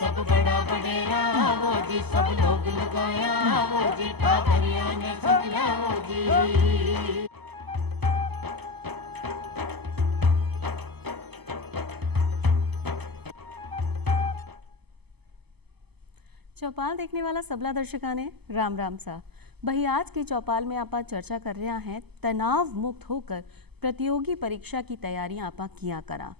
सब बड़ा बडेरा वो जी, सब लोग लगाया वो जी, ठाकरिया ने संगला वो जी। चौपाल देखने वाला सबला दर्शकाने राम राम सा। भाई आज की चौपाल में आप चर्चा कर रहे हैं तनाव मुक्त होकर प्रतियोगी परीक्षा की तैयारियां आप किया करा।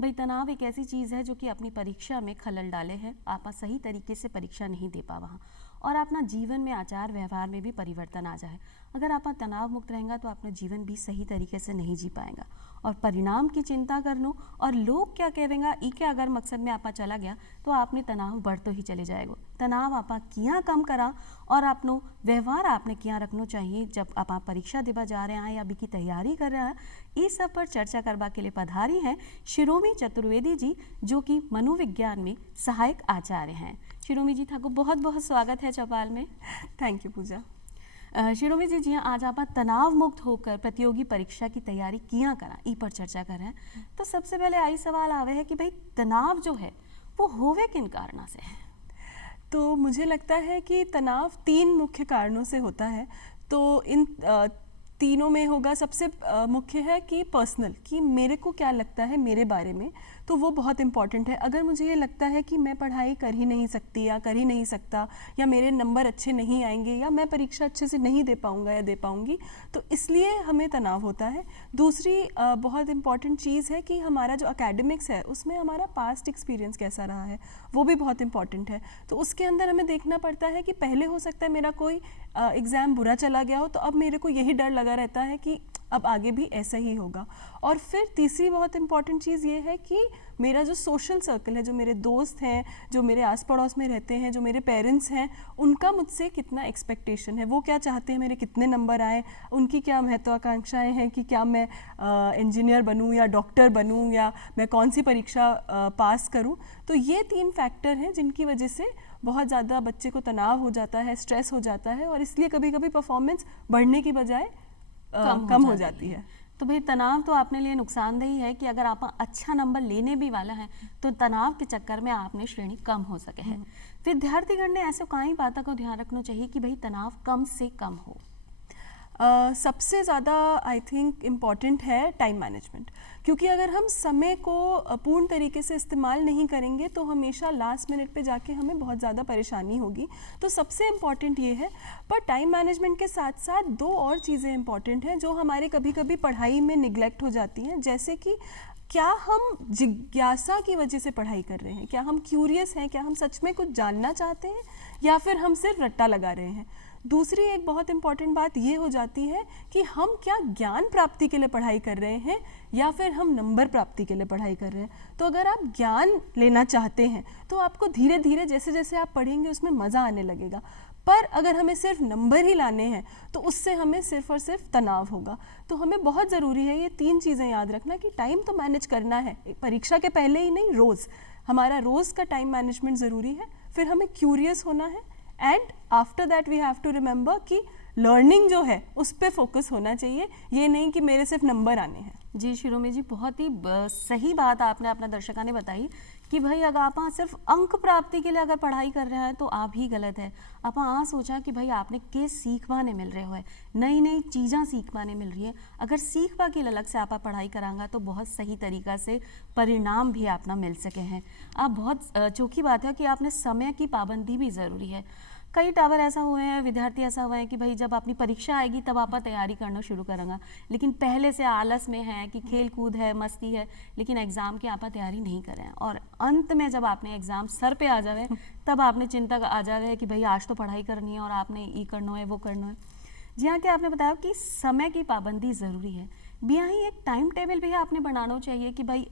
भाई तनाव एक ऐसी चीज़ है जो कि अपनी परीक्षा में खलल डाले हैं। आप सही तरीके से परीक्षा नहीं दे पा वहाँ और अपना जीवन में आचार व्यवहार में भी परिवर्तन आ जाए। अगर आप तनाव मुक्त रहेंगे तो अपना जीवन भी सही तरीके से नहीं जी पाएगा और परिणाम की चिंता कर लो और लोग क्या कहेंगे ई के अगर मकसद में आप चला गया तो आपने तनाव बढ़ते ही चले जाएगा। तनाव आप किया कम करा और अपनो व्यवहार आपने किया रखना चाहिए जब आप परीक्षा देवा जा रहे हैं या अभी की तैयारी कर रहे हैं। इस सब पर चर्चा करवा के लिए पधारी हैं शिरोमी चतुर्वेदी जी, जो कि मनोविज्ञान में सहायक आचार्य हैं। शिरोमी जी, थाको बहुत बहुत स्वागत है चौपाल में। थैंक यू पूजा। शिरोमी जी, जी आज आप तनाव मुक्त होकर प्रतियोगी परीक्षा की तैयारी किया करा ई पर चर्चा कर रहे हैं। तो सबसे पहले आई सवाल आवे है कि भाई तनाव जो है वो होवे किन कारणों से है? तो मुझे लगता है कि तनाव 3 मुख्य कारणों से होता है। तो इन तीनों में होगा सबसे मुख्य है कि पर्सनल, कि मेरे को क्या लगता है मेरे बारे में, तो वो बहुत इम्पॉर्टेंट है। अगर मुझे ये लगता है कि मैं पढ़ाई कर ही नहीं सकती या कर ही नहीं सकता या मेरे नंबर अच्छे नहीं आएंगे या मैं परीक्षा अच्छे से नहीं दे पाऊँगा या दे पाऊँगी, तो इसलिए हमें तनाव होता है। दूसरी बहुत इम्पॉर्टेंट चीज़ है कि हमारा जो एकेडमिक्स है उसमें हमारा पास्ट एक्सपीरियंस कैसा रहा है, वो भी बहुत इम्पॉर्टेंट है। तो उसके अंदर हमें देखना पड़ता है कि पहले हो सकता है मेरा कोई एग्ज़ाम बुरा चला गया हो, तो अब मेरे को यही डर लगा रहता है कि अब आगे भी ऐसा ही होगा। और फिर तीसरी बहुत इम्पॉर्टेंट चीज़ ये है कि मेरा जो सोशल सर्कल है, जो मेरे दोस्त हैं, जो मेरे आस पड़ोस में रहते हैं, जो मेरे पेरेंट्स हैं, उनका मुझसे कितना एक्सपेक्टेशन है, वो क्या चाहते हैं मेरे कितने नंबर आए, उनकी क्या महत्वाकांक्षाएं हैं कि क्या मैं इंजीनियर बनूं या डॉक्टर बनूं या मैं कौन सी परीक्षा पास करूं। तो ये 3 फैक्टर हैं जिनकी वजह से बहुत ज़्यादा बच्चे को तनाव हो जाता है, स्ट्रेस हो जाता है और इसलिए कभी कभी परफॉर्मेंस बढ़ने की बजाय कम हो जाती है। तो भाई तनाव तो आपने लिए नुकसानदेही है कि अगर आप अच्छा नंबर लेने भी वाला है तो तनाव के चक्कर में आपने श्रेणी कम हो सके है। विद्यार्थीगण ने ऐसे कई बातों को ध्यान रखना चाहिए कि भाई तनाव कम से कम हो। सबसे ज़्यादा आई थिंक इम्पॉर्टेंट है टाइम मैनेजमेंट, क्योंकि अगर हम समय को पूर्ण तरीके से इस्तेमाल नहीं करेंगे तो हमेशा लास्ट मिनट पे जाके हमें बहुत ज़्यादा परेशानी होगी। तो सबसे इम्पॉर्टेंट ये है। पर टाइम मैनेजमेंट के साथ साथ 2 और चीज़ें इम्पॉर्टेंट हैं जो हमारे कभी कभी पढ़ाई में निगलेक्ट हो जाती हैं, जैसे कि क्या हम जिज्ञासा की वजह से पढ़ाई कर रहे हैं, क्या हम क्यूरियस हैं, क्या हम सच में कुछ जानना चाहते हैं या फिर हम सिर्फ रट्टा लगा रहे हैं। दूसरी एक बहुत इंपॉर्टेंट बात ये हो जाती है कि हम क्या ज्ञान प्राप्ति के लिए पढ़ाई कर रहे हैं या फिर हम नंबर प्राप्ति के लिए पढ़ाई कर रहे हैं। तो अगर आप ज्ञान लेना चाहते हैं तो आपको धीरे धीरे जैसे जैसे आप पढ़ेंगे उसमें मज़ा आने लगेगा। पर अगर हमें सिर्फ नंबर ही लाने हैं तो उससे हमें सिर्फ और सिर्फ तनाव होगा। तो हमें बहुत ज़रूरी है ये 3 चीज़ें याद रखना कि टाइम तो मैनेज करना है, परीक्षा के पहले ही नहीं, रोज़ हमारा रोज़ का टाइम मैनेजमेंट ज़रूरी है। फिर हमें क्यूरियस होना है and after that we have to remember कि लर्निंग जो है उस पर फोकस होना चाहिए, ये नहीं कि मेरे सिर्फ नंबर आने हैं। जी शिरोमी जी, बहुत ही सही बात आपने अपना दर्शकों ने बताई कि भाई अगर आप सिर्फ अंक प्राप्ति के लिए अगर पढ़ाई कर रहे हैं तो आप ही गलत है। आप सोचा कि भाई आपने के सीखवाने मिल रहे हो, नई नई चीज़ें सीखवाने मिल रही है। अगर सीखवा की ललक से आप पढ़ाई करांगा तो बहुत सही तरीक़ा से परिणाम भी अपना मिल सके हैं। आप बहुत चौकी बात है कि आपने समय की पाबंदी भी ज़रूरी है। कई टावर ऐसा हुए हैं, विद्यार्थी ऐसा हुआ है कि भाई जब अपनी परीक्षा आएगी तब आप तैयारी करना शुरू करेंगे, लेकिन पहले से आलस में है कि खेल कूद है, मस्ती है, लेकिन एग्ज़ाम की आप तैयारी नहीं कर रहे हैं और अंत में जब आपने एग्ज़ाम सर पे आ जावे तब आपने चिंता आ जावे कि भाई आज तो पढ़ाई करनी है और आपने ये करना है वो करना है। जी हाँ, कि आपने बताया कि समय की पाबंदी ज़रूरी है। बिया ही एक टाइम टेबल भी आपने बनाना चाहिए कि भाई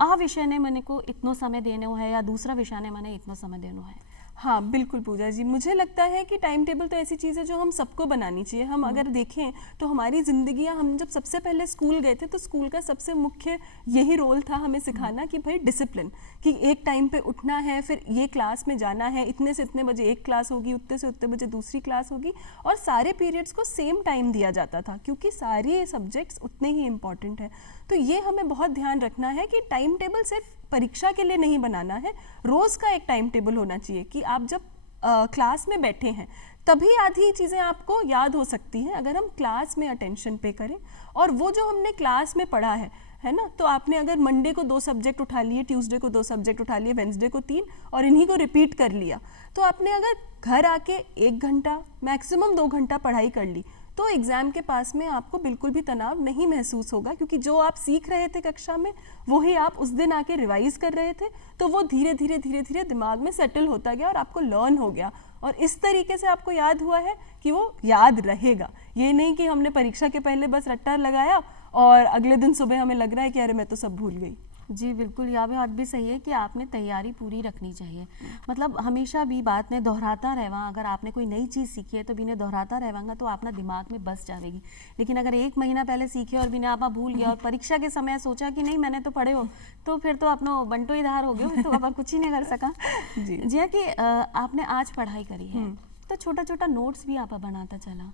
आ विषय ने मैंने को इतना समय देना है या दूसरा विषय ने मैंने इतना समय देना है। हाँ बिल्कुल पूजा जी, मुझे लगता है कि टाइम टेबल तो ऐसी चीज़ है जो हम सबको बनानी चाहिए। हम अगर देखें तो हमारी ज़िंदगियाँ, हम जब सबसे पहले स्कूल गए थे तो स्कूल का सबसे मुख्य यही रोल था हमें सिखाना कि भाई डिसिप्लिन, कि एक टाइम पे उठना है, फिर ये क्लास में जाना है, इतने से इतने बजे एक क्लास होगी, उतने से उतने बजे दूसरी क्लास होगी और सारे पीरियड्स को सेम टाइम दिया जाता था क्योंकि सारे सब्जेक्ट्स उतने ही इम्पॉर्टेंट हैं। तो ये हमें बहुत ध्यान रखना है कि टाइम टेबल सिर्फ परीक्षा के लिए नहीं बनाना है, रोज़ का एक टाइम टेबल होना चाहिए कि आप जब क्लास में बैठे हैं तभी आधी चीज़ें आपको याद हो सकती हैं अगर हम क्लास में अटेंशन पे करें। और वो जो हमने क्लास में पढ़ा है ना, तो आपने अगर मंडे को 2 सब्जेक्ट उठा लिए, ट्यूसडे को 2 सब्जेक्ट उठा लिए, वेंसडे को 3 और इन्हीं को रिपीट कर लिया, तो आपने अगर घर आके 1 घंटा मैक्सिमम 2 घंटा पढ़ाई कर ली तो एग्ज़ाम के पास में आपको बिल्कुल भी तनाव नहीं महसूस होगा, क्योंकि जो आप सीख रहे थे कक्षा में वही आप उस दिन आके रिवाइज कर रहे थे, तो वो धीरे धीरे दिमाग में सेटल होता गया और आपको लर्न हो गया और इस तरीके से आपको याद हुआ है कि वो याद रहेगा। ये नहीं कि हमने परीक्षा के पहले बस रट्टा लगाया और अगले दिन सुबह हमें लग रहा है कि अरे मैं तो सब भूल गई। जी बिल्कुल, यह बात भी सही है कि आपने तैयारी पूरी रखनी चाहिए। मतलब हमेशा भी बात ने दोहराता रहवा, अगर आपने कोई नई चीज़ सीखी है तो बिना दोहराता रहेगा तो अपना दिमाग में बस जाएगी। लेकिन अगर 1 महीना पहले सीखे और बिना आप भूल गया और परीक्षा के समय सोचा कि नहीं मैंने तो पढ़े हो, तो फिर तो अपनो बंटो इधार हो गया, तो आप कुछ ही नहीं कर सका। जी हाँ, कि आपने आज पढ़ाई करी है तो छोटा छोटा नोट्स भी आप बनाता चला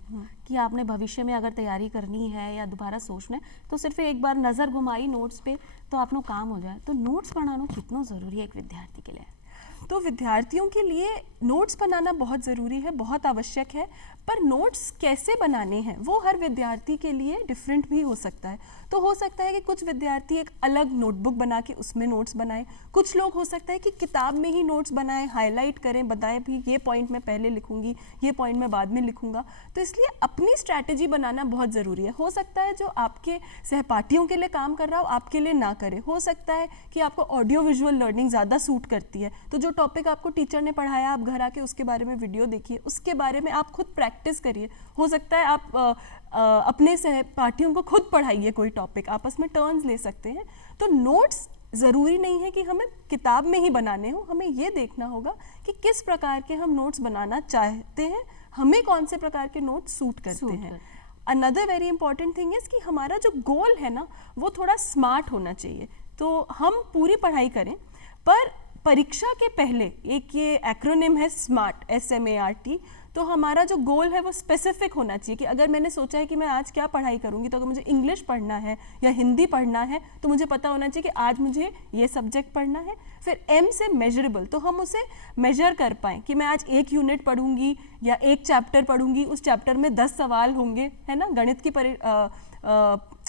कि आपने भविष्य में अगर तैयारी करनी है या दोबारा सोचना है तो सिर्फ एक बार नज़र घुमाई नोट्स पे तो आपनो काम हो जाए। तो नोट्स बनाना कितना ज़रूरी है एक विद्यार्थी के लिए? तो विद्यार्थियों के लिए नोट्स बनाना बहुत ज़रूरी है, बहुत आवश्यक है, पर नोट्स कैसे बनाने हैं वो हर विद्यार्थी के लिए डिफरेंट भी हो सकता है। तो हो सकता है कि कुछ विद्यार्थी एक अलग नोटबुक बना के उसमें नोट्स बनाएं, कुछ लोग हो सकता है कि किताब में ही नोट्स बनाएं, हाईलाइट करें, बताएं भी ये पॉइंट मैं पहले लिखूंगी, ये पॉइंट मैं बाद में लिखूंगा। तो इसलिए अपनी स्ट्रैटेजी बनाना बहुत ज़रूरी है। हो सकता है जो आपके सहपाठियों के लिए काम कर रहा हो आपके लिए ना करे, हो सकता है कि आपको ऑडियो विजुअल लर्निंग ज़्यादा सूट करती है, तो जो टॉपिक आपको टीचर ने पढ़ाया आप घर आके उसके बारे में वीडियो देखिए, उसके बारे में आप खुद प्रैक्टिस करिए। हो सकता है आप अपने सहपाठियों को खुद पढ़ाइए, कोई टॉपिक आपस में टर्न्स ले सकते हैं। तो नोट्स ज़रूरी नहीं है कि हमें किताब में ही बनाने हो, हमें ये देखना होगा कि किस प्रकार के हम नोट्स बनाना चाहते हैं, हमें कौन से प्रकार के नोट्स सूट करते हैं। Another very important thing is कि हमारा जो गोल है ना वो थोड़ा स्मार्ट होना चाहिए। तो हम पूरी पढ़ाई करें पर परीक्षा के पहले एक ये एक्रोनिम है स्मार्ट, SMART, तो हमारा जो गोल है वो स्पेसिफिक होना चाहिए कि अगर मैंने सोचा है कि मैं आज क्या पढ़ाई करूंगी, तो अगर मुझे इंग्लिश पढ़ना है या हिंदी पढ़ना है तो मुझे पता होना चाहिए कि आज मुझे ये सब्जेक्ट पढ़ना है। फिर M से मेजरेबल, तो हम उसे मेजर कर पाएँ कि मैं आज 1 यूनिट पढ़ूंगी या 1 चैप्टर पढ़ूंगी, उस चैप्टर में 10 सवाल होंगे, है ना, गणित की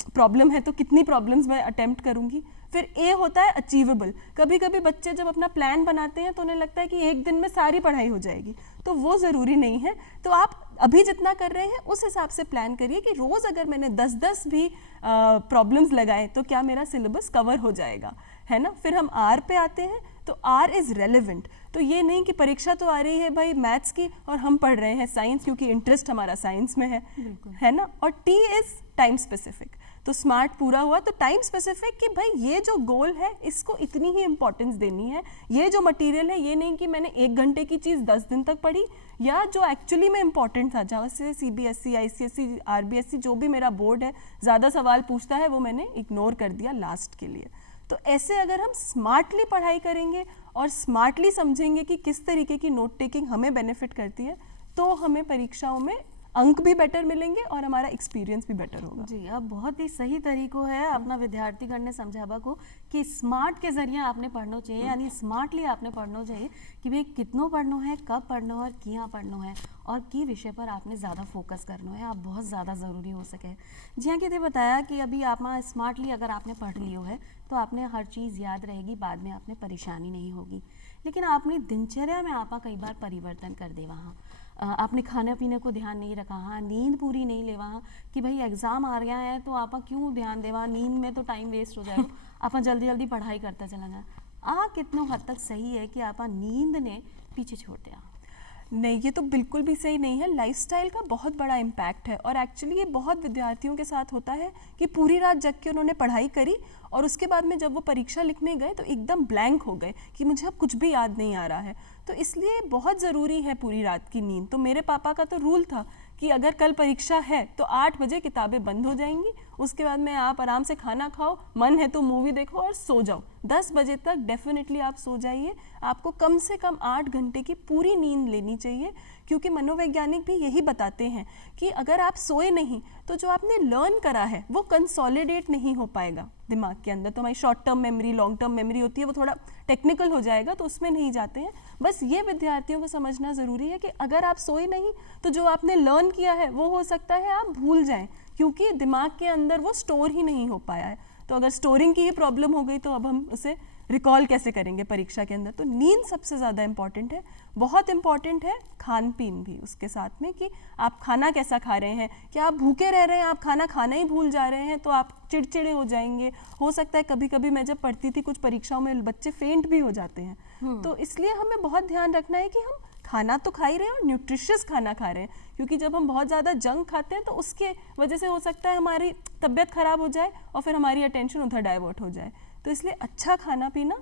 प्रॉब्लम है तो कितनी प्रॉब्लम्स मैं अटेम्प्ट करूंगी। फिर ए होता है अचीवेबल। कभी कभी बच्चे जब अपना प्लान बनाते हैं तो उन्हें लगता है कि एक दिन में सारी पढ़ाई हो जाएगी, तो वो ज़रूरी नहीं है। तो आप अभी जितना कर रहे हैं उस हिसाब से प्लान करिए कि रोज़ अगर मैंने 10-10 भी प्रॉब्लम्स लगाए तो क्या मेरा सिलेबस कवर हो जाएगा, है ना। फिर हम आर पे आते हैं, तो आर इज़ रेलिवेंट। तो ये नहीं कि परीक्षा तो आ रही है भाई मैथ्स की और हम पढ़ रहे हैं साइंस क्योंकि इंटरेस्ट हमारा साइंस में है ना। और टी इज़ टाइम स्पेसिफिक। तो स्मार्ट पूरा हुआ तो टाइम स्पेसिफिक कि भाई ये जो गोल है इसको इतनी ही इंपॉर्टेंस देनी है। ये जो मटेरियल है ये नहीं कि मैंने 1 घंटे की चीज़ 10 दिन तक पढ़ी, या जो एक्चुअली में इंपॉर्टेंट था, जहाँ से CBSE, ICSE, RBSE जो भी मेरा बोर्ड है ज़्यादा सवाल पूछता है वो मैंने इग्नोर कर दिया लास्ट के लिए। तो ऐसे अगर हम स्मार्टली पढ़ाई करेंगे और स्मार्टली समझेंगे कि किस तरीके की नोट टेकिंग हमें बेनिफिट करती है, तो हमें परीक्षाओं में अंक भी बेटर मिलेंगे और हमारा एक्सपीरियंस भी बेटर होगा। जी, अब बहुत ही सही तरीको है अपना विद्यार्थीगण ने समझावा को कि स्मार्ट के जरिए आपने पढ़ना चाहिए, यानी स्मार्टली आपने पढ़ना चाहिए कि भाई कितनों पढ़ना है, कब पढ़ना है और किया पढ़ना है और की विषय पर आपने ज़्यादा फोकस करना है, आप बहुत ज़्यादा ज़रूरी हो सके। जी हाँ, कि बताया कि अभी आप स्मार्टली अगर आपने पढ़ लियो है तो आपने हर चीज़ याद रहेगी, बाद में आपने परेशानी नहीं होगी। लेकिन आपने दिनचर्या में आपा कई बार परिवर्तन कर दे, वहाँ आपने खाने पीने को ध्यान नहीं रखा, हाँ नींद पूरी नहीं ले, वहाँ कि भाई एग्ज़ाम आ गया है तो आप क्यों ध्यान देवा, नींद में तो टाइम वेस्ट हो जाएगा, आप जल्दी जल्दी पढ़ाई करते चला जाए। कितनों हद तक सही है कि आप नींद ने पीछे छोड़ दिया? नहीं, ये तो बिल्कुल भी सही नहीं है। लाइफस्टाइल का बहुत बड़ा इम्पैक्ट है और एक्चुअली ये बहुत विद्यार्थियों के साथ होता है कि पूरी रात जग के उन्होंने पढ़ाई करी और उसके बाद में जब वो परीक्षा लिखने गए तो एकदम ब्लैंक हो गए कि मुझे अब कुछ भी याद नहीं आ रहा है। तो इसलिए बहुत ज़रूरी है पूरी रात की नींद। तो मेरे पापा का तो रूल था कि अगर कल परीक्षा है तो 8 बजे किताबें बंद हो जाएंगी, उसके बाद में आप आराम से खाना खाओ, मन है तो मूवी देखो और सो जाओ। 10 बजे तक डेफिनेटली आप सो जाइए। आपको कम से कम 8 घंटे की पूरी नींद लेनी चाहिए, क्योंकि मनोवैज्ञानिक भी यही बताते हैं कि अगर आप सोए नहीं तो जो आपने लर्न करा है वो कंसोलिडेट नहीं हो पाएगा दिमाग के अंदर। तो हमारी short term memory, long term memory होती है, वो थोड़ा टेक्निकल हो जाएगा तो उसमें नहीं जाते हैं। बस ये विद्यार्थियों को समझना ज़रूरी है कि अगर आप सोए नहीं तो जो आपने लर्न किया है वो हो सकता है आप भूल जाएं, क्योंकि दिमाग के अंदर वो स्टोर ही नहीं हो पाया है। तो अगर स्टोरिंग की ही प्रॉब्लम हो गई तो अब हम उसे रिकॉल कैसे करेंगे परीक्षा के अंदर। तो नींद सबसे ज़्यादा इंपॉर्टेंट है। बहुत इंपॉर्टेंट है खान पीन भी उसके साथ में, कि आप खाना कैसा खा रहे हैं। क्या आप भूखे रह रहे हैं, आप खाना खाना ही भूल जा रहे हैं तो आप चिड़चिड़े हो जाएंगे। हो सकता है कभी कभी मैं जब पढ़ती थी कुछ परीक्षाओं में बच्चे फेंट भी हो जाते हैं। तो इसलिए हमें बहुत ध्यान रखना है कि हम खाना तो खा ही रहे हैं और न्यूट्रिशियस खाना खा रहे हैं, क्योंकि जब हम बहुत ज़्यादा जंक खाते हैं तो उसके वजह से हो सकता है हमारी तबीयत खराब हो जाए और फिर हमारी अटेंशन उधर डाइवर्ट हो जाए। तो इसलिए अच्छा खाना पीना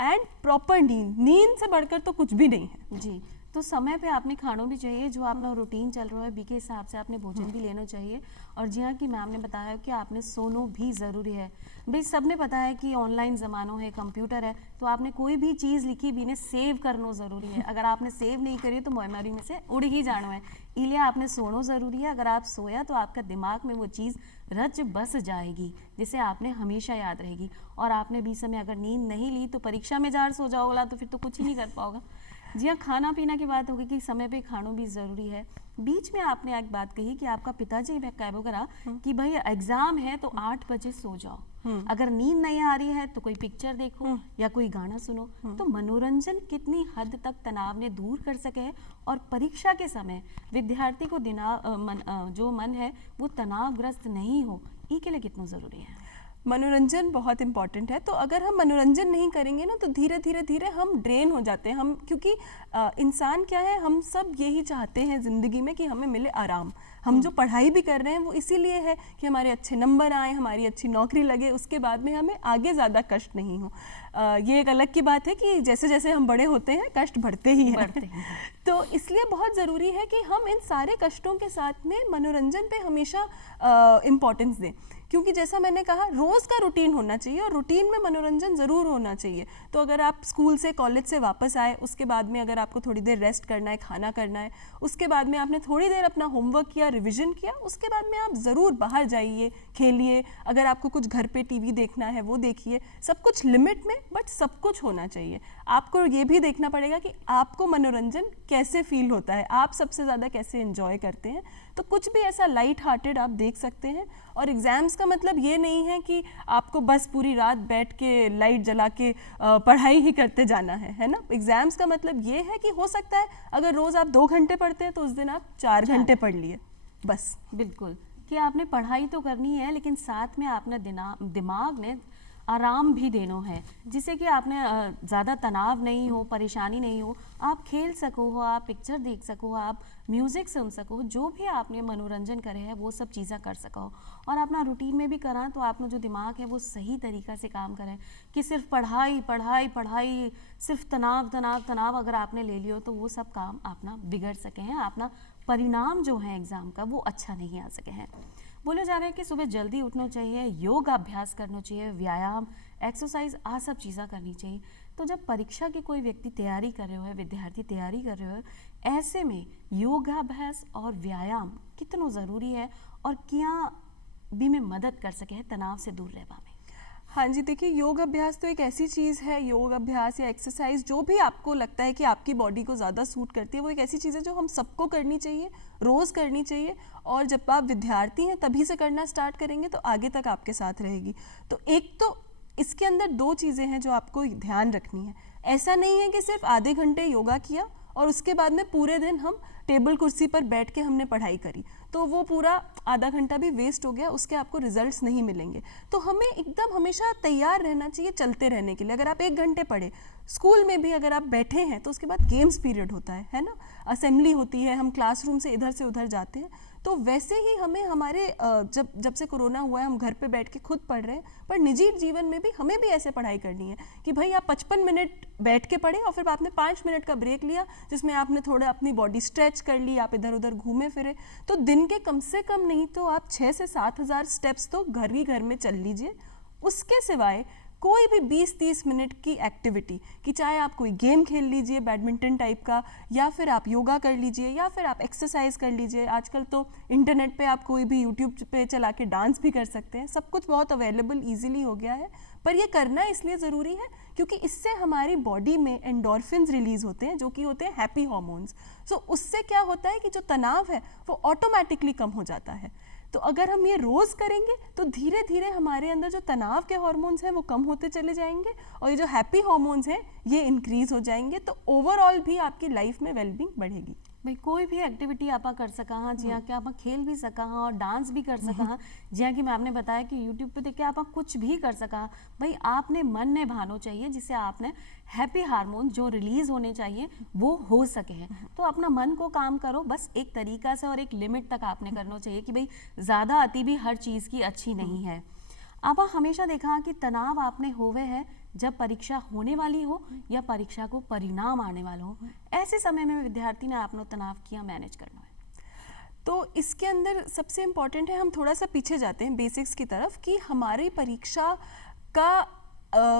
एंड प्रॉपर नींद से बढ़कर तो कुछ भी नहीं है। जी, तो समय पे आपने खाना भी चाहिए, जो अपना रूटीन चल रहा है बी के हिसाब से आपने भोजन भी लेना चाहिए। और जी हाँ, कि मैम ने बताया कि आपने सोना भी ज़रूरी है। भाई सबने पता है कि ऑनलाइन ज़माना है, कंप्यूटर है, तो आपने कोई भी चीज़ लिखी भी ने सेव करना ज़रूरी है। अगर आपने सेव नहीं करी तो मेमोरी में से उड़ ही जाना है, इसलिए आपने सोना ज़रूरी है। अगर आप सोया तो आपका दिमाग में वो चीज़ रच बस जाएगी, जिसे आपने हमेशा याद रहेगी। और आपने भी समय अगर नींद नहीं ली तो परीक्षा में जार सो जाओगे तो फिर तो कुछ ही नहीं कर पाओगे। जी हाँ, खाना पीना की बात होगी कि समय पे खाना भी ज़रूरी है। बीच में आपने एक बात कही कि आपका पिताजी मैं कह करा कि भाई एग्जाम है तो 8 बजे सो जाओ, अगर नींद नहीं आ रही है तो कोई पिक्चर देखो या कोई गाना सुनो। तो मनोरंजन कितनी हद तक तनाव ने दूर कर सके है और परीक्षा के समय विद्यार्थी को जो मन है वो तनावग्रस्त नहीं हो, इसके लिए कितना ज़रूरी है? मनोरंजन बहुत इंपॉर्टेंट है। तो अगर हम मनोरंजन नहीं करेंगे ना तो धीरे धीरे हम ड्रेन हो जाते हैं। हम क्योंकि इंसान क्या है, हम सब यही चाहते हैं ज़िंदगी में कि हमें मिले आराम। हम जो पढ़ाई भी कर रहे हैं वो इसीलिए है कि हमारे अच्छे नंबर आए, हमारी अच्छी नौकरी लगे, उसके बाद में हमें आगे ज़्यादा कष्ट नहीं हो। ये एक अलग की बात है कि जैसे जैसे हम बड़े होते हैं कष्ट बढ़ते ही हैं। तो इसलिए बहुत ज़रूरी है कि हम इन सारे कष्टों के साथ में मनोरंजन पे हमेशा इम्पोर्टेंस दें, क्योंकि जैसा मैंने कहा रोज़ का रूटीन होना चाहिए और रूटीन में मनोरंजन ज़रूर होना चाहिए। तो अगर आप स्कूल से कॉलेज से वापस आए, उसके बाद में अगर आपको थोड़ी देर रेस्ट करना है, खाना करना है, उसके बाद में आपने थोड़ी देर अपना होमवर्क किया, रिवीजन किया, उसके बाद में आप ज़रूर बाहर जाइए, खेलिए। अगर आपको कुछ घर पे टीवी देखना है वो देखिए, सब कुछ लिमिट में, बट सब कुछ होना चाहिए। आपको ये भी देखना पड़ेगा कि आपको मनोरंजन कैसे फील होता है, आप सबसे ज़्यादा कैसे एंजॉय करते हैं। तो कुछ भी ऐसा लाइट हार्टेड आप देख सकते हैं। और एग्ज़ाम्स का मतलब ये नहीं है कि आपको बस पूरी रात बैठ के लाइट जला के पढ़ाई ही करते जाना है ना। एग्ज़ाम्स का मतलब ये है कि हो सकता है अगर रोज़ आप 2 घंटे पढ़ते हैं तो उस दिन आप 4 घंटे पढ़ लिए बस। बिल्कुल, कि आपने पढ़ाई तो करनी है लेकिन साथ में आपने दिमाग ने आराम भी देना है, जिससे कि आपने ज़्यादा तनाव नहीं हो, परेशानी नहीं हो, आप खेल सको हो, आप पिक्चर देख सको, आप म्यूज़िक सुन सको, जो भी आपने मनोरंजन करे है वो सब चीज़ें कर सको। और अपना रूटीन में भी करा तो आपका जो दिमाग है वो सही तरीक़ा से काम करे, कि सिर्फ पढ़ाई पढ़ाई पढ़ाई, सिर्फ तनाव तनाव तनाव अगर आपने ले लियो तो वो सब काम अपना बिगड़ सके हैं, अपना परिणाम जो है एग्ज़ाम का वो अच्छा नहीं आ सके हैं। बोले जा रहे हैं कि सुबह जल्दी उठना चाहिए, योग अभ्यास करना चाहिए, व्यायाम, एक्सरसाइज, आ सब चीज़ें करनी चाहिए। तो जब परीक्षा की कोई व्यक्ति तैयारी कर रहे हो है, विद्यार्थी तैयारी कर रहे हो, ऐसे में योगाभ्यास और व्यायाम कितना ज़रूरी है और क्या भी में मदद कर सके हैं तनाव से दूर रहने में? हाँ जी, देखिए योग अभ्यास तो एक ऐसी चीज़ है, योग अभ्यास या एक्सरसाइज जो भी आपको लगता है कि आपकी बॉडी को ज़्यादा सूट करती है, वो एक ऐसी चीज़ है जो हम सबको करनी चाहिए, रोज़ करनी चाहिए। और जब आप विद्यार्थी हैं तभी से करना स्टार्ट करेंगे तो आगे तक आपके साथ रहेगी। तो एक तो इसके अंदर 2 चीज़ें हैं जो आपको ध्यान रखनी है। ऐसा नहीं है कि सिर्फ आधे घंटे योगा किया और उसके बाद में पूरे दिन हम टेबल कुर्सी पर बैठ के हमने पढ़ाई करी, तो वो पूरा आधा घंटा भी वेस्ट हो गया, उसके आपको रिजल्ट्स नहीं मिलेंगे। तो हमें एकदम हमेशा तैयार रहना चाहिए चलते रहने के लिए। अगर आप 1 घंटे पढ़े, स्कूल में भी अगर आप बैठे हैं तो उसके बाद गेम्स पीरियड होता है ना, असेंबली होती है, हम क्लासरूम से इधर से उधर जाते हैं। तो वैसे ही हमें हमारे जब से कोरोना हुआ है हम घर पे बैठ के खुद पढ़ रहे हैं, पर निजी जीवन में भी हमें भी ऐसे पढ़ाई करनी है कि भाई आप 55 मिनट बैठ के पढ़े और फिर आपने 5 मिनट का ब्रेक लिया जिसमें आपने थोड़ा अपनी बॉडी स्ट्रेच स्ट्रेच कर ली, आप इधर उधर घूमे फिरे, तो दिन के कम से कम नहीं तो आप 6 से 7 हज़ार स्टेप्स तो घर ही घर में चल लीजिए। उसके सिवाय कोई भी 20-30 मिनट की एक्टिविटी, कि चाहे आप कोई गेम खेल लीजिए बैडमिंटन टाइप का, या फिर आप योगा कर लीजिए, या फिर आप एक्सरसाइज कर लीजिए। आजकल तो इंटरनेट पे आप कोई भी यूट्यूब पे चला के डांस भी कर सकते हैं, सब कुछ बहुत अवेलेबल ईजिली हो गया है। पर ये करना इसलिए ज़रूरी है क्योंकि इससे हमारी बॉडी में एंडोर्फिन्स रिलीज होते हैं, जो कि होते हैं हैप्पी हार्मोन्स। सो उससे क्या होता है कि जो तनाव है वो ऑटोमेटिकली कम हो जाता है। तो अगर हम ये रोज़ करेंगे तो धीरे धीरे हमारे अंदर जो तनाव के हार्मोन्स हैं वो कम होते चले जाएंगे, और ये जो हैप्पी हार्मोन्स हैं ये इंक्रीज हो जाएंगे। तो ओवरऑल भी आपकी लाइफ में वेलबींग बढ़ेगी। भाई कोई भी एक्टिविटी आप कर सका हाँ जी, कि आप खेल भी सका हाँ और डांस भी कर सका हाँ जी, कि मैं आपने बताया कि यूट्यूब पे देख के आप कुछ भी कर सका। भाई आपने मन ने भानो चाहिए जिससे आपने हैप्पी हार्मोन जो रिलीज होने चाहिए वो हो सके हैं। तो अपना मन को काम करो, बस एक तरीका से और एक लिमिट तक आपने करना चाहिए कि भाई ज़्यादा अति भी हर चीज़ की अच्छी नहीं है। आप हमेशा देखा कि तनाव आपने होवे है जब परीक्षा होने वाली हो या परीक्षा को परिणाम आने वाला हो, ऐसे समय में विद्यार्थी ने अपना तनाव किया मैनेज करना है। तो इसके अंदर सबसे इम्पॉर्टेंट है, हम थोड़ा सा पीछे जाते हैं बेसिक्स की तरफ कि हमारी परीक्षा का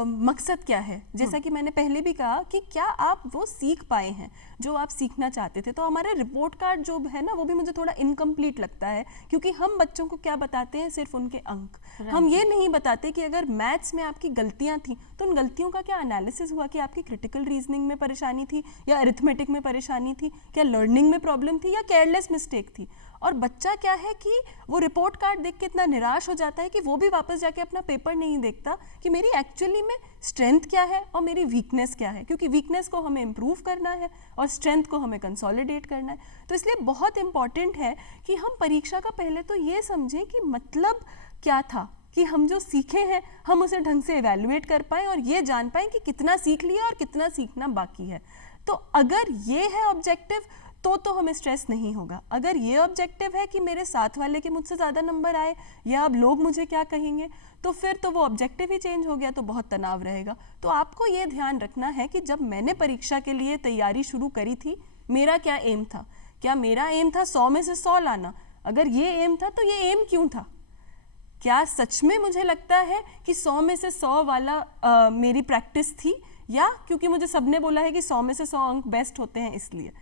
मकसद क्या है। जैसा कि मैंने पहले भी कहा कि क्या आप वो सीख पाए हैं जो आप सीखना चाहते थे। तो हमारा रिपोर्ट कार्ड जो है ना वो भी मुझे थोड़ा इनकम्प्लीट लगता है, क्योंकि हम बच्चों को क्या बताते हैं, सिर्फ उनके अंक। हम ये नहीं बताते कि अगर मैथ्स में आपकी गलतियां थी तो उन गलतियों का क्या एनालिसिस हुआ, कि आपकी क्रिटिकल रीजनिंग में परेशानी थी या अरिथमेटिक में परेशानी थी, क्या लर्निंग में प्रॉब्लम थी या केयरलेस मिस्टेक थी। और बच्चा क्या है कि वो रिपोर्ट कार्ड देख के इतना निराश हो जाता है कि वो भी वापस जाके अपना पेपर नहीं देखता कि मेरी एक्चुअली में स्ट्रेंथ क्या है और मेरी वीकनेस क्या है, क्योंकि वीकनेस को हमें इम्प्रूव करना है और स्ट्रेंथ को हमें कंसोलिडेट करना है। तो इसलिए बहुत इंपॉर्टेंट है कि हम परीक्षा का पहले तो ये समझें कि मतलब क्या था, कि हम जो सीखे हैं हम उसे ढंग से इवैल्यूएट कर पाएँ और ये जान पाएँ कि कितना सीख लिया और कितना सीखना बाकी है। तो अगर ये है ऑब्जेक्टिव तो हमें स्ट्रेस नहीं होगा। अगर ये ऑब्जेक्टिव है कि मेरे साथ वाले के मुझसे ज़्यादा नंबर आए या अब लोग मुझे क्या कहेंगे, तो फिर तो वो ऑब्जेक्टिव ही चेंज हो गया, तो बहुत तनाव रहेगा। तो आपको ये ध्यान रखना है कि जब मैंने परीक्षा के लिए तैयारी शुरू करी थी, मेरा क्या एम था। क्या मेरा एम था 100 में से 100 लाना? अगर ये एम था तो ये एम क्यों था? क्या सच में मुझे लगता है कि 100 में से 100 वाला मेरी प्रैक्टिस थी, या क्योंकि मुझे सबने बोला है कि 100 में से 100 अंक बेस्ट होते हैं इसलिए?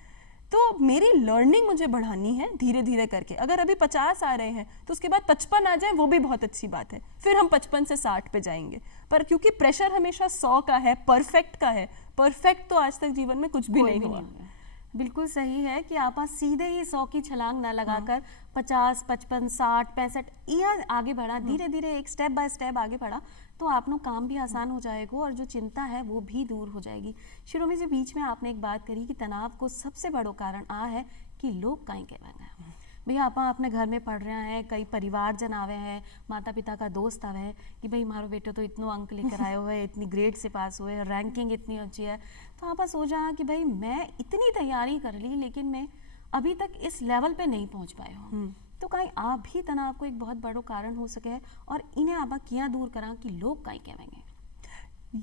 तो मेरी लर्निंग मुझे बढ़ानी है धीरे धीरे करके। अगर अभी 50 आ रहे हैं तो उसके बाद 55 आ जाए वो भी बहुत अच्छी बात है, फिर हम 55 से 60 पे जाएंगे। पर क्योंकि प्रेशर हमेशा 100 का है, परफेक्ट का है, परफेक्ट तो आज तक जीवन में कुछ भी नहीं हुआ। बिल्कुल सही है कि आप सीधे ही 100 की छलांग ना लगाकर 50, 55, 60, 65 यह आगे बढ़ा, धीरे धीरे एक स्टेप बाय स्टेप आगे बढ़ा तो आपनो काम भी आसान हो जाएगा और जो चिंता है वो भी दूर हो जाएगी। शिरोमी जी, बीच में आपने एक बात करी कि तनाव को सबसे बड़ो कारण आ है कि लोग कहीं कहना भैया आप अपने घर में पढ़ रहे हैं, कई परिवारजन आवे हैं, माता पिता का दोस्त आवे हैं कि भाई मारो बेटो तो इतनो अंक लेकर आए हुए, इतनी ग्रेड से पास हुए, रैंकिंग इतनी अच्छी है। तो आप सोचा कि भाई मैं इतनी तैयारी कर ली लेकिन मैं अभी तक इस लेवल पे नहीं पहुंच पाए हूँ। तो कहीं आप भी तनाव को एक बहुत बड़ो कारण हो सके और इन्हें आप किया दूर करा कि लोग कहीं कहेंगे।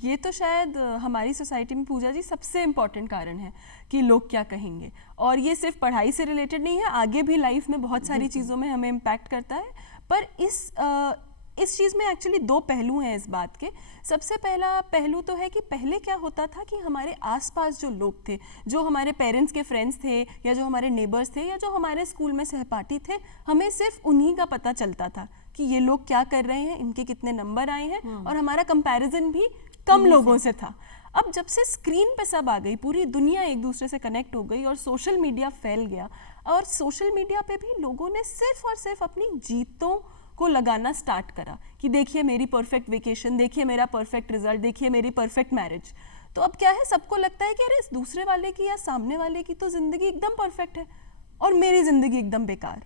ये तो शायद हमारी सोसाइटी में पूजा जी सबसे इम्पॉर्टेंट कारण है कि लोग क्या कहेंगे। और ये सिर्फ पढ़ाई से रिलेटेड नहीं है, आगे भी लाइफ में बहुत सारी चीज़ों में हमें इम्पैक्ट करता है। पर इस चीज़ में एक्चुअली दो पहलू हैं इस बात के। सबसे पहला पहलू तो है कि पहले क्या होता था कि हमारे आसपास जो लोग थे, जो हमारे पेरेंट्स के फ्रेंड्स थे या जो हमारे नेबर्स थे या जो हमारे स्कूल में सहपाठी थे, हमें सिर्फ उन्हीं का पता चलता था कि ये लोग क्या कर रहे हैं, इनके कितने नंबर आए हैं, और हमारा कंपैरिजन भी कम लोगों से था। अब जब से स्क्रीन पे सब आ गई, पूरी दुनिया एक दूसरे से कनेक्ट हो गई और सोशल मीडिया फैल गया, और सोशल मीडिया पे भी लोगों ने सिर्फ और सिर्फ अपनी जीतों को लगाना स्टार्ट करा कि देखिए मेरी परफेक्ट वेकेशन, देखिए मेरा परफेक्ट रिजल्ट, देखिए मेरी परफेक्ट मैरिज। तो अब क्या है, सबको लगता है कि अरे इस दूसरे वाले की या सामने वाले की तो ज़िंदगी एकदम परफेक्ट है और मेरी ज़िंदगी एकदम बेकार।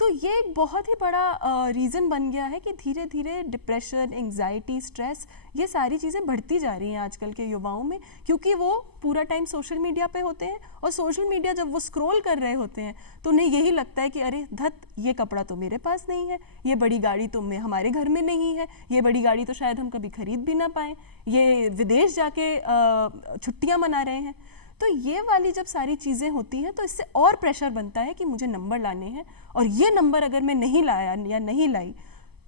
तो ये एक बहुत ही बड़ा रीज़न बन गया है कि धीरे धीरे डिप्रेशन, एंग्जाइटी, स्ट्रेस, ये सारी चीज़ें बढ़ती जा रही हैं आजकल के युवाओं में, क्योंकि वो पूरा टाइम सोशल मीडिया पे होते हैं और सोशल मीडिया जब वो स्क्रॉल कर रहे होते हैं तो उन्हें यही लगता है कि अरे धत, ये कपड़ा तो मेरे पास नहीं है, ये बड़ी गाड़ी तो हमारे घर में नहीं है, ये बड़ी गाड़ी तो शायद हम कभी खरीद भी ना पाएँ, ये विदेश जाके छुट्टियाँ मना रहे हैं। तो ये वाली जब सारी चीज़ें होती हैं तो इससे और प्रेशर बनता है कि मुझे नंबर लाने हैं, और ये नंबर अगर मैं नहीं लाया या नहीं लाई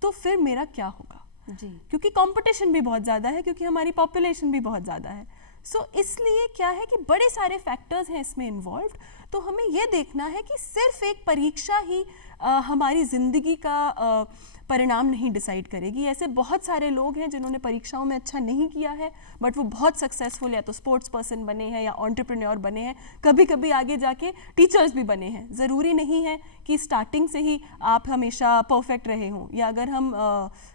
तो फिर मेरा क्या होगा। जी, क्योंकि कंपटीशन भी बहुत ज़्यादा है, क्योंकि हमारी पॉपुलेशन भी बहुत ज़्यादा है। सो इसलिए क्या है कि बड़े सारे फैक्टर्स हैं इसमें इन्वॉल्व। तो हमें ये देखना है कि सिर्फ एक परीक्षा ही हमारी ज़िंदगी का परिणाम नहीं डिसाइड करेगी। ऐसे बहुत सारे लोग हैं जिन्होंने परीक्षाओं में अच्छा नहीं किया है, बट वो बहुत सक्सेसफुल या तो स्पोर्ट्स पर्सन बने हैं या एंटरप्रेन्योर बने हैं, कभी कभी आगे जाके टीचर्स भी बने हैं। ज़रूरी नहीं है कि स्टार्टिंग से ही आप हमेशा परफेक्ट रहे हों। या अगर हम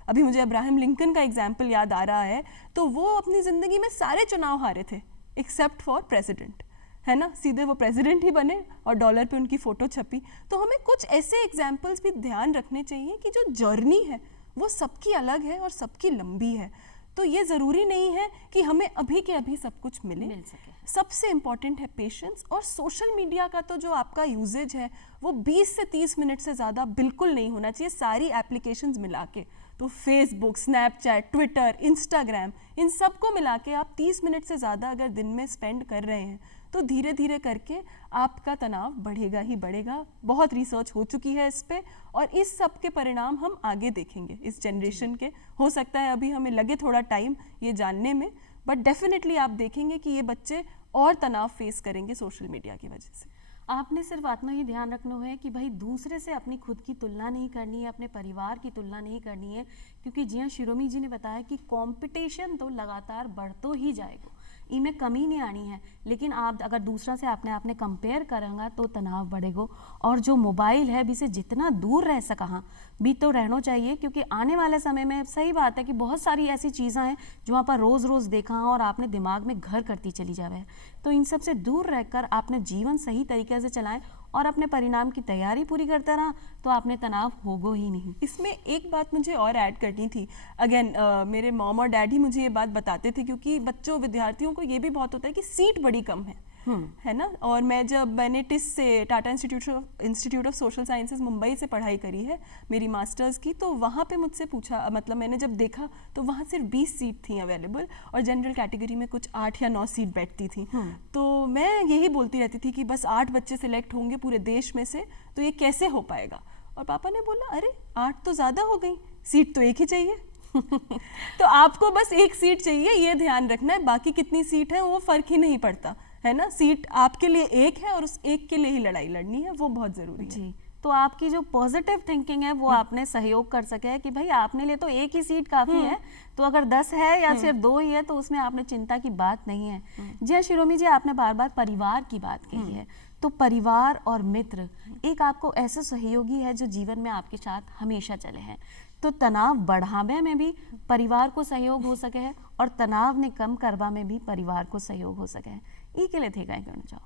अभी मुझे अब्राहम लिंकन का एग्जाम्पल याद आ रहा है, तो वो अपनी ज़िंदगी में सारे चुनाव हारे थे एक्सेप्ट फॉर प्रेसिडेंट, है ना। सीधे वो प्रेसिडेंट ही बने और डॉलर पे उनकी फ़ोटो छपी। तो हमें कुछ ऐसे एग्जाम्पल्स भी ध्यान रखने चाहिए कि जो जर्नी है वो सबकी अलग है और सबकी लंबी है। तो ये ज़रूरी नहीं है कि हमें अभी के अभी सब कुछ मिल सके। सबसे इम्पॉर्टेंट है पेशेंस। और सोशल मीडिया का तो जो आपका यूजेज है वो 20 से 30 मिनट से ज़्यादा बिल्कुल नहीं होना चाहिए, सारी एप्लीकेशंस मिला के। तो फेसबुक, स्नैपचैट, ट्विटर, इंस्टाग्राम, इन सबको मिला के आप 30 मिनट से ज़्यादा अगर दिन में स्पेंड कर रहे हैं तो धीरे धीरे करके आपका तनाव बढ़ेगा ही बढ़ेगा। बहुत रिसर्च हो चुकी है इस पे, और इस सब के परिणाम हम आगे देखेंगे इस जनरेशन के। हो सकता है अभी हमें लगे थोड़ा टाइम ये जानने में, बट डेफिनेटली आप देखेंगे कि ये बच्चे और तनाव फेस करेंगे सोशल मीडिया की वजह से। आपने सिर्फ इतना ही ध्यान रखना है कि भाई दूसरे से अपनी खुद की तुलना नहीं करनी है, अपने परिवार की तुलना नहीं करनी है, क्योंकि जी हाँ, शिरोमी जी ने बताया कि कंपटीशन तो लगातार बढ़तो ही जाएगा, इनमें कमी नहीं आनी है। लेकिन आप अगर दूसरा से आपने कंपेयर करेंगे तो तनाव बढ़ेगा। और जो मोबाइल है अभी से जितना दूर रह सका भी तो रहना चाहिए, क्योंकि आने वाले समय में सही बात है कि बहुत सारी ऐसी चीज़ें हैं जो वहाँ पर रोज़ रोज़ देखा और आपने दिमाग में घर करती चली जावे। तो इन सब से दूर रहकर आपने जीवन सही तरीके से चलाएं और अपने परिणाम की तैयारी पूरी करता रहा तो आपने तनाव होगा ही नहीं। इसमें एक बात मुझे और ऐड करनी थी। अगेन मेरे मॉम और डैड ही मुझे ये बात बताते थे, क्योंकि बच्चों विद्यार्थियों को ये भी बहुत होता है कि सीट बड़ी कम है ना। और मैंने टिस से Tata institute of social sciences Mumbai से पढ़ाई करी है मेरी मास्टर्स की। तो वहाँ पे मुझसे पूछा, मतलब मैंने जब देखा तो वहाँ सिर्फ 20 सीट थी अवेलेबल, और जनरल कैटेगरी में कुछ 8 या 9 सीट बैठती थी। तो मैं यही बोलती रहती थी कि बस 8 बच्चे सिलेक्ट होंगे पूरे देश में से, तो ये कैसे हो पाएगा। और पापा ने बोला, अरे 8 तो ज़्यादा हो गई, सीट तो एक ही चाहिए। तो आपको बस एक सीट चाहिए, ये ध्यान रखना है। बाकी कितनी सीट है वो फ़र्क ही नहीं पड़ता, है ना। सीट आपके लिए एक है और उस एक के लिए ही लड़ाई लड़नी है, वो बहुत ज़रूरी है। जी, तो आपकी जो पॉजिटिव थिंकिंग है वो आपने सहयोग कर सके है कि भाई आपने लिए तो एक ही सीट काफ़ी है, तो अगर 10 है या सिर्फ 2 ही है तो उसमें आपने चिंता की बात नहीं है। जी हाँ शिरोमी जी, आपने बार बार परिवार की बात कही है, तो परिवार और मित्र एक आपको ऐसे सहयोगी है जो जीवन में आपके साथ हमेशा चले हैं। तो तनाव बढ़ावे में भी परिवार को सहयोग हो सके है और तनाव ने कम करवा में भी परिवार को सहयोग हो सके है। ई के लिए थे क्या करना चाहो?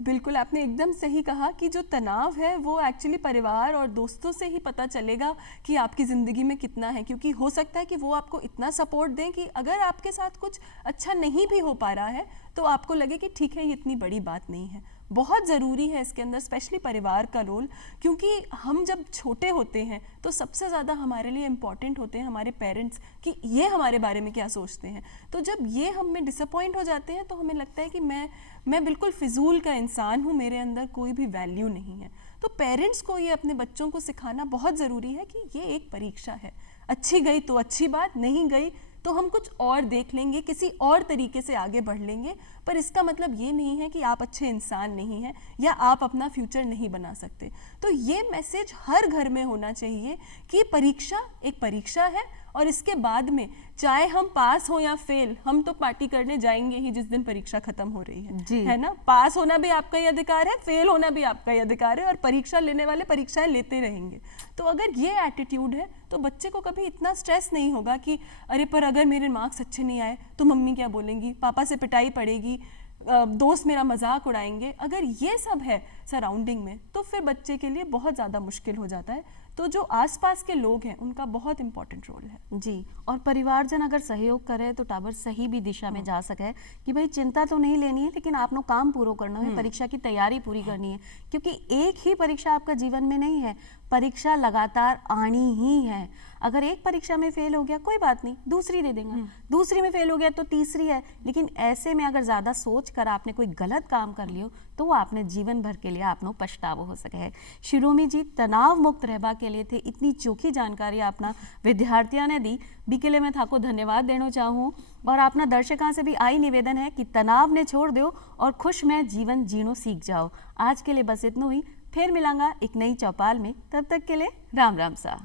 बिल्कुल, आपने एकदम सही कहा कि जो तनाव है वो एक्चुअली परिवार और दोस्तों से ही पता चलेगा कि आपकी ज़िंदगी में कितना है। क्योंकि हो सकता है कि वो आपको इतना सपोर्ट दें कि अगर आपके साथ कुछ अच्छा नहीं भी हो पा रहा है तो आपको लगे कि ठीक है, ये इतनी बड़ी बात नहीं है। बहुत ज़रूरी है इसके अंदर स्पेशली परिवार का रोल, क्योंकि हम जब छोटे होते हैं तो सबसे ज़्यादा हमारे लिए इम्पॉर्टेंट होते हैं हमारे पेरेंट्स, कि ये हमारे बारे में क्या सोचते हैं। तो जब ये हमें डिसअपॉइंट हो जाते हैं तो हमें लगता है कि मैं बिल्कुल फिजूल का इंसान हूँ, मेरे अंदर कोई भी वैल्यू नहीं है। तो पेरेंट्स को ये अपने बच्चों को सिखाना बहुत ज़रूरी है कि ये एक परीक्षा है, अच्छी गई तो अच्छी बात, नहीं गई तो हम कुछ और देख लेंगे, किसी और तरीके से आगे बढ़ लेंगे। पर इसका मतलब ये नहीं है कि आप अच्छे इंसान नहीं हैं या आप अपना फ्यूचर नहीं बना सकते। तो ये मैसेज हर घर में होना चाहिए कि परीक्षा एक परीक्षा है और इसके बाद में चाहे हम पास हो या फेल, हम तो पार्टी करने जाएंगे ही जिस दिन परीक्षा खत्म हो रही है ना। पास होना भी आपका ही अधिकार है, फेल होना भी आपका ही अधिकार है, और परीक्षा लेने वाले परीक्षाएं लेते रहेंगे। तो अगर ये एटीट्यूड है तो बच्चे को कभी इतना स्ट्रेस नहीं होगा कि अरे पर अगर मेरे मार्क्स अच्छे नहीं आए तो मम्मी क्या बोलेंगी, पापा से पिटाई पड़ेगी, दोस्त मेरा मजाक उड़ाएंगे। अगर ये सब है सराउंडिंग में तो फिर बच्चे के लिए बहुत ज़्यादा मुश्किल हो जाता है। तो जो आसपास के लोग हैं उनका बहुत इंपॉर्टेंट रोल है। जी, और परिवारजन अगर सहयोग करे तो टाबर सही भी दिशा में जा सके कि भाई चिंता तो नहीं लेनी है, लेकिन आपने काम पूरा करना है, परीक्षा की तैयारी पूरी करनी है। क्योंकि एक ही परीक्षा आपका जीवन में नहीं है, परीक्षा लगातार आनी ही है। अगर एक परीक्षा में फेल हो गया कोई बात नहीं, दूसरी दे देंगे, दूसरी में फेल हो गया तो तीसरी है। लेकिन ऐसे में अगर ज़्यादा सोच कर आपने कोई गलत काम कर लियो तो वो आपने जीवन भर के लिए आपनो पछतावो हो सके है। शिरोमी जी तनाव मुक्त रहबा के लिए थे इतनी चोखी जानकारी आपना विद्यार्थियों ने दी, बी के लिए मैं थाको धन्यवाद देना चाहूँ। और अपना दर्शकों से भी आई निवेदन है कि तनाव ने छोड़ दो और खुश में जीवन जीनो सीख जाओ। आज के लिए बस इतना ही, फिर मिलांगा एक नई चौपाल में, तब तक के लिए राम राम सा।